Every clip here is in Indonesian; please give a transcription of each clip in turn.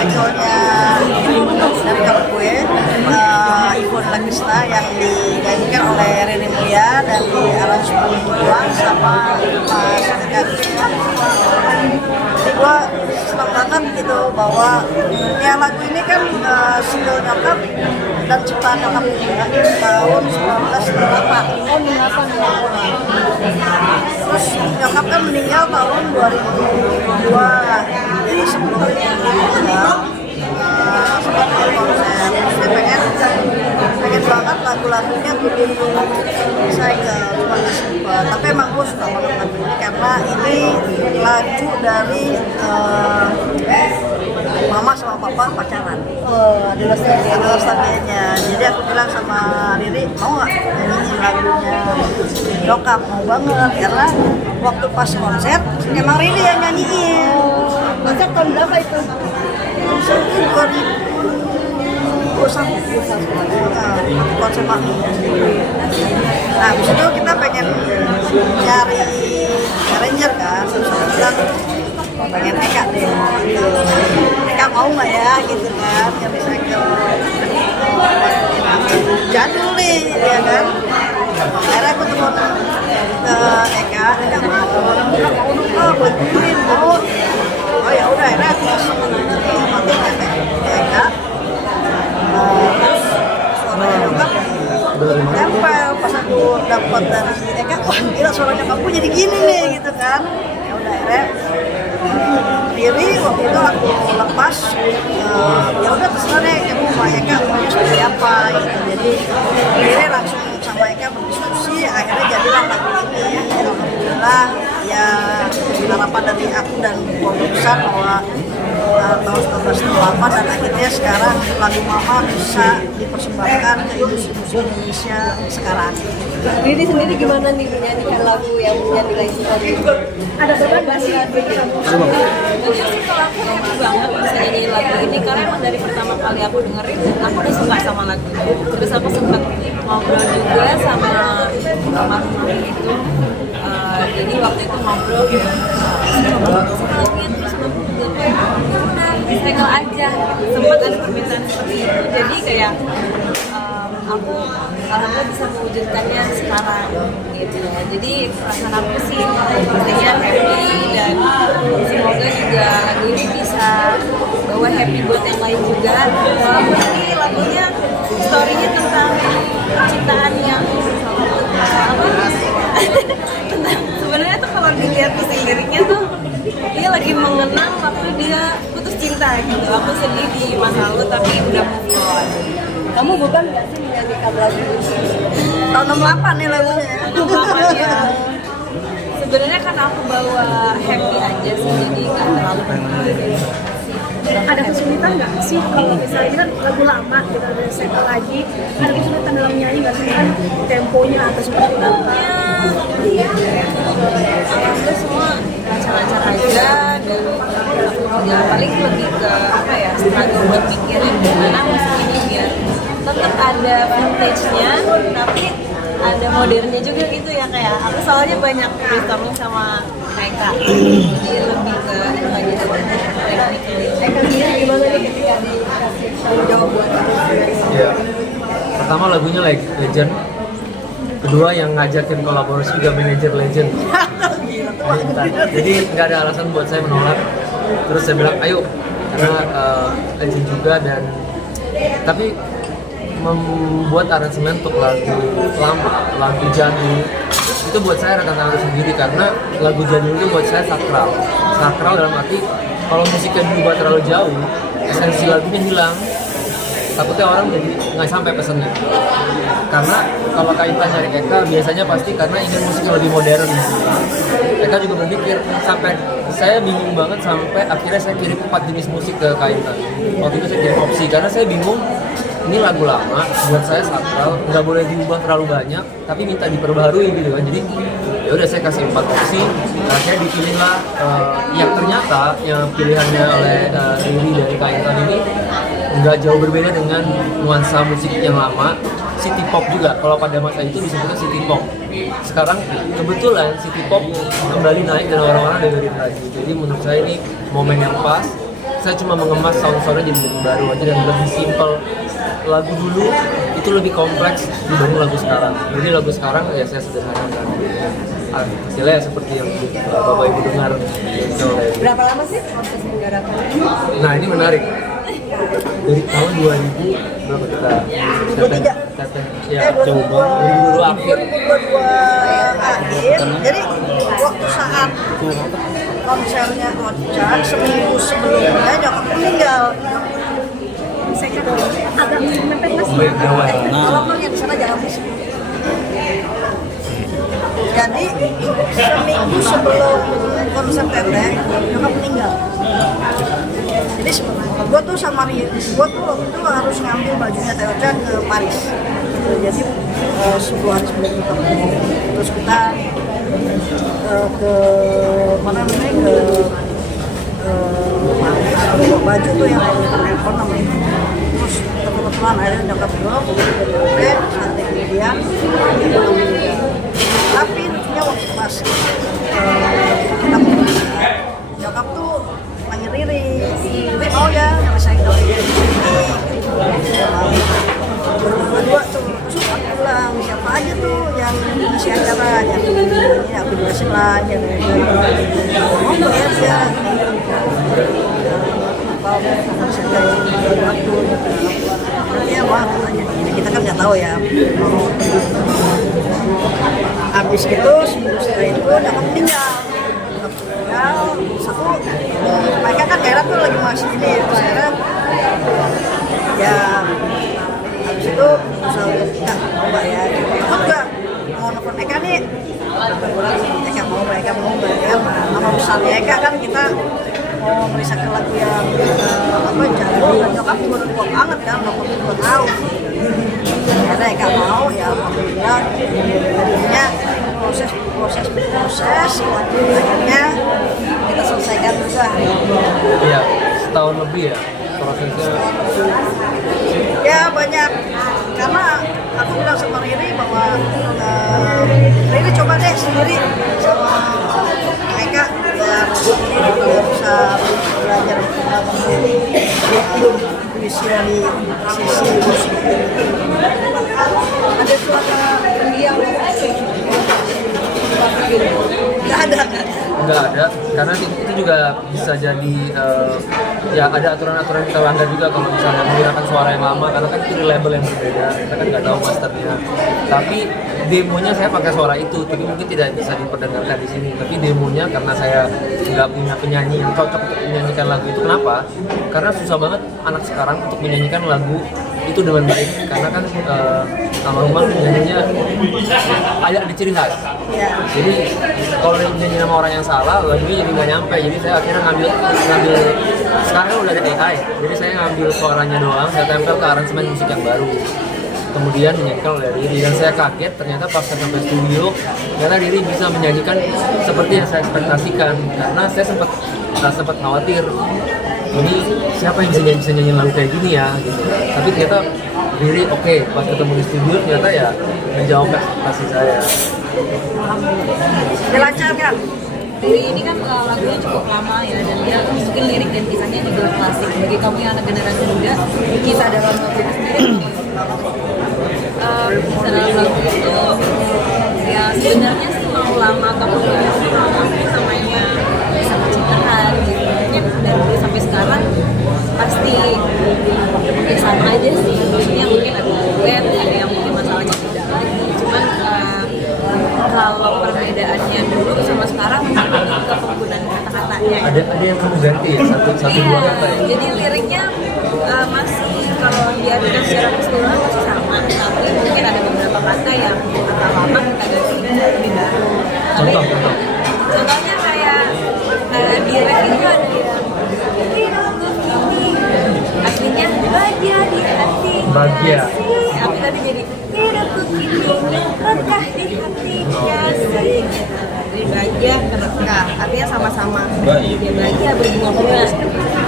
recycle-nya dari kampung gue, Ibu Lagisna yang dinyanyikan oleh Rini Mulia dan di aransemen ulang sama Mas Tegar. Jadi gue senang banget gitu bahwa ya lagu ini kan single nyokap dan ciptaan nyokap juga tahun 1998. Terus nyokap kan meninggal tahun 2002, jadi sebelum meninggal sempat konser. Terus dia pengen banget lagu-lagunya tuh di recycle, cuma nggak sempet. Tapi emang gue suka banget lagu ini karena ini lagu dari mama sama papa pacaran. Di Lestarianya. Jadi aku bilang sama Riri, mau nggak nyanyiin lagunya nyokap? Mau banget, karena waktu pas konser emang Riri yang nyanyiin. Konser tahun berapa itu? Konser itu 2021. Konser Mami. Nah, habis itu kita pengen nyari arranger kan, terus aku bilang pengen Eka deh. Eka mau nggak ya gitu kan, yang bisa jadul nih ya kan. Akhirnya aku telepon ke Eka mau, bantuin mau. Oh ya udah, akhirnya aku matiin ke Eka. Terus suaranya nyokap nempel. Pas aku dapat dari Eka, wah gila suaranya kamu jadi gini nih gitu kan. Ya udah, akhirnya Riri waktu itu aku lepas, ya udah terserah deh kamu sama Eka maunya seperti apa gitu. Jadi Riri langsung sama Eka berdiskusi, akhirnya jadilah lagu ini. Alhamdulillah ya, harapan dari aku dan keluarga besar bahwa tahun 1998 dan akhirnya sekarang lagu Mama bisa dipersembahkan ke industri musik Indonesia sekarang. Riri sendiri gimana nih menyanyikan lagu yang punya nilai tadi? Ada beban nggak sih? Jujur sih kalau aku happy banget bisa nyanyiin lagu ini karena emang dari pertama kali aku dengerin aku udah suka sama lagu ini. Terus aku sempat ngobrol juga sama almarhum itu. Jadi waktu itu ngobrol gitu, terus udah recycle aja. Sempat ada permintaan seperti itu. Jadi kayak aku alhamdulillah bisa mewujudkannya sekarang gitu. Jadi perasaan aku sih pastinya happy dan semoga juga lagu ini bisa bawa happy buat yang lain juga. Walaupun ini lagunya story-nya tentang percintaan yang tentang sebenarnya tuh kalau dilihat isi liriknya tuh dia lagi mengenang waktu dia putus cinta gitu. Aku sedih di masa lalu tapi udah move on. Kamu bukan nggak sih menyanyikan lagu ini? Tahun 68 nih lagunya. Ya. Sebenarnya kan aku bawa happy aja sih, jadi nggak terlalu penting. Ada kesulitan nggak sih kalau misalnya ini kan lagu lama kita udah recycle lagi, ada kesulitan dalam nyanyi nggak sih kan temponya atau seperti apa? Alhamdulillah semua lancar-lancar aja dan ya paling lebih ke apa ya, struggle buat mikirin gimana musik ini biar tetap ada vintage-nya tapi ada modernnya juga gitu ya. Kayak aku soalnya banyak brainstorming sama Eka, jadi lebih ke lagi Eka sendiri gimana nih ketika dikasih tanggung jawab buat Ya, pertama lagunya Legend, kedua yang ngajakin kolaborasi juga manajer Legend. Jadi nggak ada alasan buat saya menolak. Terus saya bilang ayo, karena Legend juga dan tapi membuat aransemen untuk lagu lama, lagu jadul itu buat saya ada tantangan sendiri karena lagu jadul itu buat saya sakral dalam arti kalau musiknya diubah terlalu jauh esensi lagunya hilang, takutnya orang jadi nggak sampai pesannya. Karena kalau kaitan nyari Eka biasanya pasti karena ingin musiknya lebih modern. Eka juga berpikir, sampai saya bingung banget sampai akhirnya saya kirim 4 jenis musik ke Kaitan. Waktu itu saya kirim opsi karena saya bingung, ini lagu lama buat saya sakral, nggak boleh diubah terlalu banyak tapi minta diperbaharui gitu kan. Jadi ya udah saya kasih 4 opsi. Nah, saya dipilihlah yang ternyata yang pilihannya oleh Riri dari Kaitan ini nggak jauh berbeda dengan nuansa musik yang lama, city pop juga. Kalau pada masa itu disebutnya city pop. Sekarang kebetulan city pop kembali naik dan orang-orang dengerin lagi. Jadi menurut saya ini momen yang pas. saya cuma mengemas sound-soundnya jadi lebih baru aja dan lebih simple. Lagu dulu itu lebih kompleks dibanding lagu sekarang. Jadi lagu sekarang ya saya sederhanakan. Hasilnya ya seperti yang Bapak Ibu dengar gitu. Berapa lama sih proses menggarapan? Nah ini menarik. Dari tahun 2000 berapa kita? 2003. Ya, coba 2022 akhir. 2022 akhir. Jadi waktu saat konsernya Ocha, seminggu sebelumnya nyokap meninggal. Saya kan agak mepet mas. Tolong dong yang di sana jangan berisik. Jadi seminggu sebelum konser Teteh, nyokap meninggal. Jadi gue tuh sama gue tuh waktu itu harus ngambil bajunya Teh Ocha ke Paris. Jadi 10 hari sebelum nyokap meninggal. Terus kita ke mana namanya ke Paris, bawa baju tuh yang handphone namanya. Terus kebetulan akhirnya nyokap gue sampai kemudian dia meninggal. Tapi lucunya waktu pas kita nyokap tuh panggil Riri mau ya nyelesain doa ini berdua tuh. Terus aku bilang siapa aja tuh yang ngisi acara yang ini aku jelasin lah yang mau bayar ya apa harus ada waktu nanti ya wah ini kita kan nggak tahu ya. Habis itu seminggu setelah itu nyokap meninggal. Terus aku mereka kan daerah tuh lagi masih ini terus akhirnya ya habis itu usaha kita coba ya aku juga mau nelfon Eka nih Eka mau bayar nama besarnya Eka kan kita mau merisakan lagu yang apa jago dan nyokap juga udah tua banget kan 82 tahun karena Eka mau ya alhamdulillah jadinya proses akhirnya kita selesaikan juga. Iya, setahun lebih ya prosesnya. Ya banyak karena aku bilang sama Riri bahwa Riri coba deh sendiri sama Eka biar bisa belajar visi dari sisi musik. Ada suara pendiam Nggak ada, karena itu juga bisa jadi ya ada aturan-aturan kita langgar juga kalau misalnya menggunakan suara yang lama karena kan itu di label yang berbeda, kita kan nggak tahu masternya. Tapi demonya saya pakai suara itu, tapi mungkin tidak bisa diperdengarkan di sini. Tapi demonya karena saya nggak punya penyanyi yang cocok untuk menyanyikan lagu itu. Kenapa? Karena susah banget anak sekarang untuk menyanyikan lagu itu dengan baik, karena kan almarhumah penyanyinya ada ciri khas. Jadi kalau nyanyi nama orang yang salah, lagunya jadi nggak nyampe. Jadi saya akhirnya ngambil sekarang udah ada AI, jadi saya ngambil suaranya doang, saya tempel ke aransemen musik yang baru. Kemudian dinyanyikan oleh Riri dan saya kaget ternyata pas saya sampai studio ternyata Riri bisa menyanyikan seperti yang saya ekspektasikan, karena saya sempat khawatir ini siapa yang bisa nyanyi lagu kayak gini ya gitu. Tapi ternyata Riri oke, pas ketemu di studio ternyata ya menjawab ekspektasi saya. Dilancarkan. Riri ini kan lagunya cukup lama ya, dan dia masukin lirik dan kisahnya juga klasik. Bagi kamu yang anak generasi muda, kisah dalam lagu itu sendiri kisah dalam lagu itu ya sebenarnya sih mau lama kamu namanya kisah percintaan gitu. Mungkin dari dulu sampai sekarang pasti ya sama aja sih. Maksudnya mungkin ada duet, ada yang mungkin masalahnya tidak lagi. Cuman kalau perbedaannya dulu sama sekarang mungkin lebih ke penggunaan kata-katanya. Ada yang kamu ganti ya satu dua kata ya. Jadi liriknya masih kalau diartikan secara keseluruhan masih sama, tapi mungkin ada beberapa kata yang kata lama kita ganti lebih baru. Tapi contohnya kayak di rap itu ada yang aslinya bahagia di hati. Bahagia. Tapi tadi jadi hidupku kini rekah di hati kasih. Dari bahagia ke rekah, artinya sama-sama. Ya bahagia berbunga-bunga.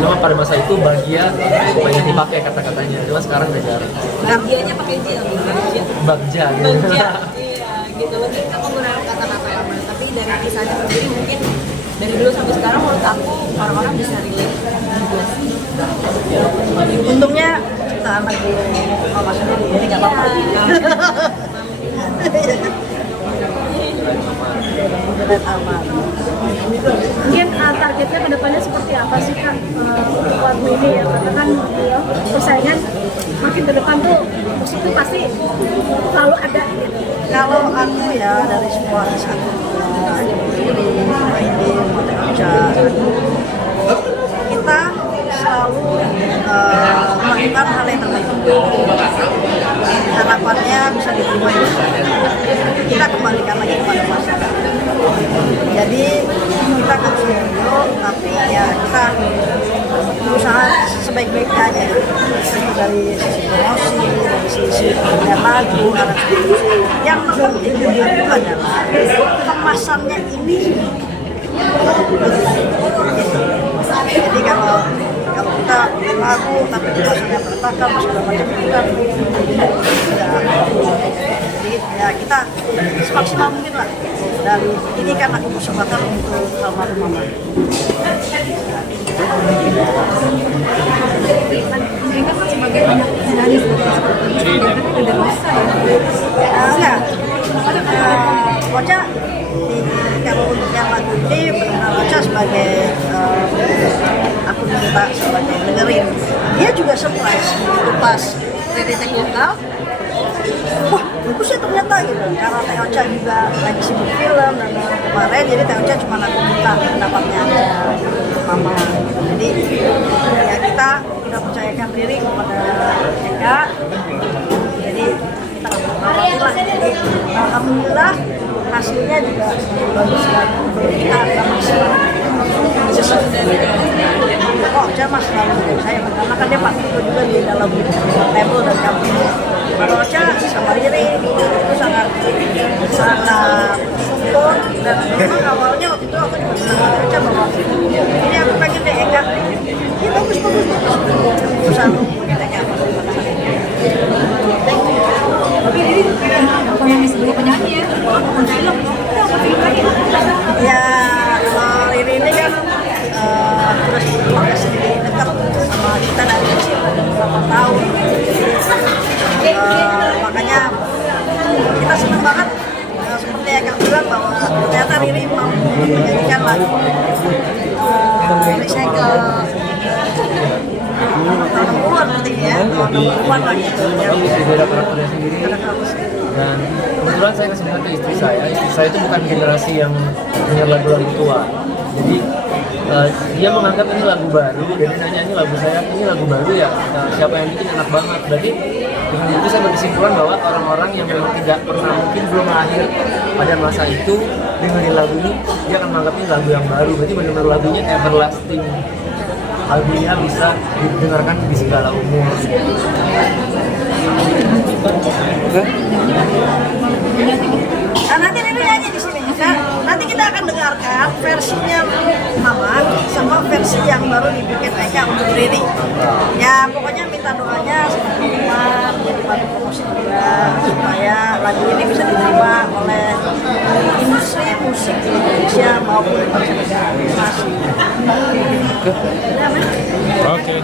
Cuma pada masa itu bahagia banyak dipakai kata-katanya, cuma sekarang udah jarang. Bahagianya pakai J, Bagja. Bagja. Iya, gitu. Lebih ke penggunaan kata-kata lama. Tapi dari kisahnya sendiri mungkin dari dulu sampai sekarang menurut aku orang-orang bisa relate juga sih. Untungnya ciptaan lagu Mama sendiri, jadi nggak apa-apa. Dan aman. Mungkin targetnya ke depannya seperti apa sih Kak untuk lagu ini ya? Karena kan ya, persaingan makin ke depan tuh musik itu pasti selalu ada gitu. Kalau aku ya dari semua artis aku ini, kita selalu melakukan hal yang terbaik. Harapannya bisa diterima. Kita kembalikan lagi kepada masyarakat. Jadi kita ke studio, tapi ya kita berusaha sebaik-baiknya aja dari sisi promosi, dari sisi pemilihan lagu, aransemen. Yang penting buat aku adalah kemasannya ini. Jadi kalau kita bikin lagu tapi kemasannya berantakan, segala macam itu kan jadi ya kita semaksimal mungkin lah. Dan ini kan aku persembahkan untuk almarhum mama. Mereka kan sebagai anak dari seperti itu, tapi udah bisa ya. Enggak. Ocha kalau untuk yang lagu ini benar-benar Ocha sebagai aku minta sebagai dengerin. Dia juga surprise begitu pas Riri Teknikal. Wah, bagus ya ternyata gitu. Karena Teh Ocha juga lagi sibuk film dan kemarin, jadi Teh Ocha cuma aku minta pendapatnya aja Mama. Jadi ya kita udah percayakan diri kepada Eka. Jadi kita alhamdulillah. Jadi alhamdulillah hasilnya juga bagus banget. Kita akan maksimal. Oh, Ocha mas selalu saya karena kan dia pasti juga di dalam label dan company. Kalau Ocha sama Riri itu sangat support dan memang awalnya waktu itu aku juga bilang sama Ocha bahwa ini aku pengen deh Eka. Ini bagus. Terus aku punya Eka. Apa yang disebut penyanyi ya? Bukan film, apa film lagi? Ya, kalau Riri ini kan terus sendiri dekat sama kita dari kecil ada beberapa tahun. Makanya kita senang banget seperti yang Kak bilang bahwa ternyata Riri mampu menyanyikan lagu recycle tahun 60-an berarti ya, tahun 60-an lah gitu. Beda karakternya sendiri. Dan kebetulan saya kesempatan ke istri saya itu bukan generasi yang dengar lagu-lagu tua. Jadi dia menganggap ini lagu baru, jadi nanya ini lagu saya, ini lagu baru ya, siapa yang bikin enak banget. Berarti dengan itu saya berkesimpulan bahwa orang-orang yang memang tidak pernah mungkin belum lahir pada masa itu dengerin lagu ini, dia akan menganggap ini lagu yang baru. Berarti benar-benar lagunya everlasting. Lagunya bisa didengarkan di segala umur. Nah, nanti Riri nyanyi di sini kan. Nanti kita akan dengarkan versinya Mama sama versi yang baru dibikin Eka untuk Riri. Ya pokoknya minta doanya sama teman-teman jadi bantu promosi juga supaya lagu ini bisa diterima oleh industri musik di Indonesia maupun di mancanegara. Terima kasih. Oke.